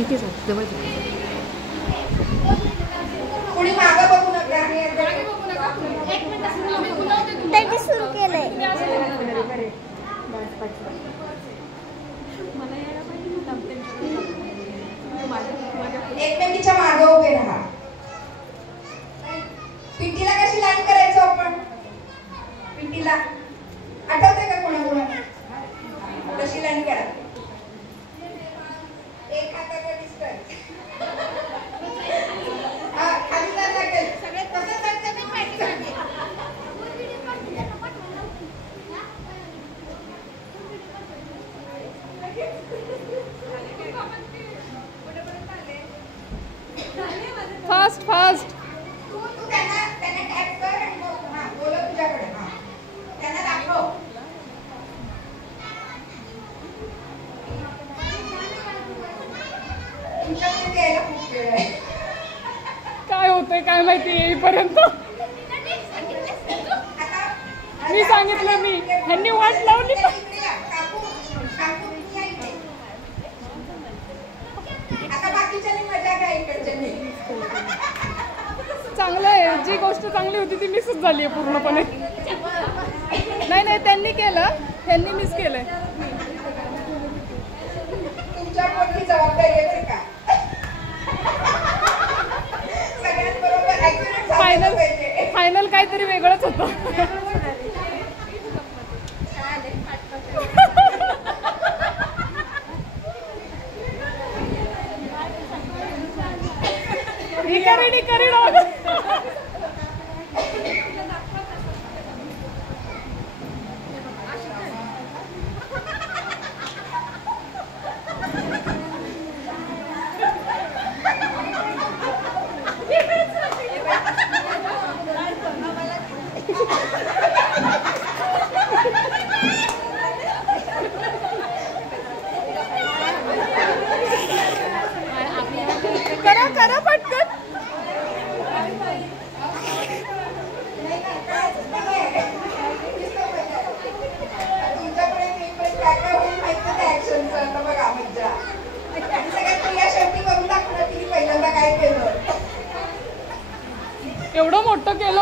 तिथे जा जवळ कोणी मागे बघू नका त्यांनी सुरू केलंय एकमेकीच्या मागे उभे राहा पिंटीला कशी लाईन करायचो आपण पिंटीला आठवतंय का कोणाकोणाला कशी लाईन करा एक हाताचा डिस्टन्स खाली जायला लागेल सगळे तसंच जायचं मी पाठी फास्ट फास्ट तू त्यांना टॅप कर आणि बोल तुझ्याकडे त्यांना दाखव तुमच्याकडे यायला खूप वेळ आहे काय होतंय काय माहिती येईपर्यंत मी सांगितलं मी ह्यांनी वाट लावली चांगलं आहे जी गोष्ट चांगली होती ती मिसच झाली आहे पूर्णपणे नाही नाही त्यांनी केलं ह्यांनी मिस केलंय तुमच्या मोठी जबाबदारी आहे बरं का सगळ्यांबरोबर ऍक्युरेट झालं पाहिजे फायनल काहीतरी वेगळंच होतं करा करा पटकन एवढं मोठं केलं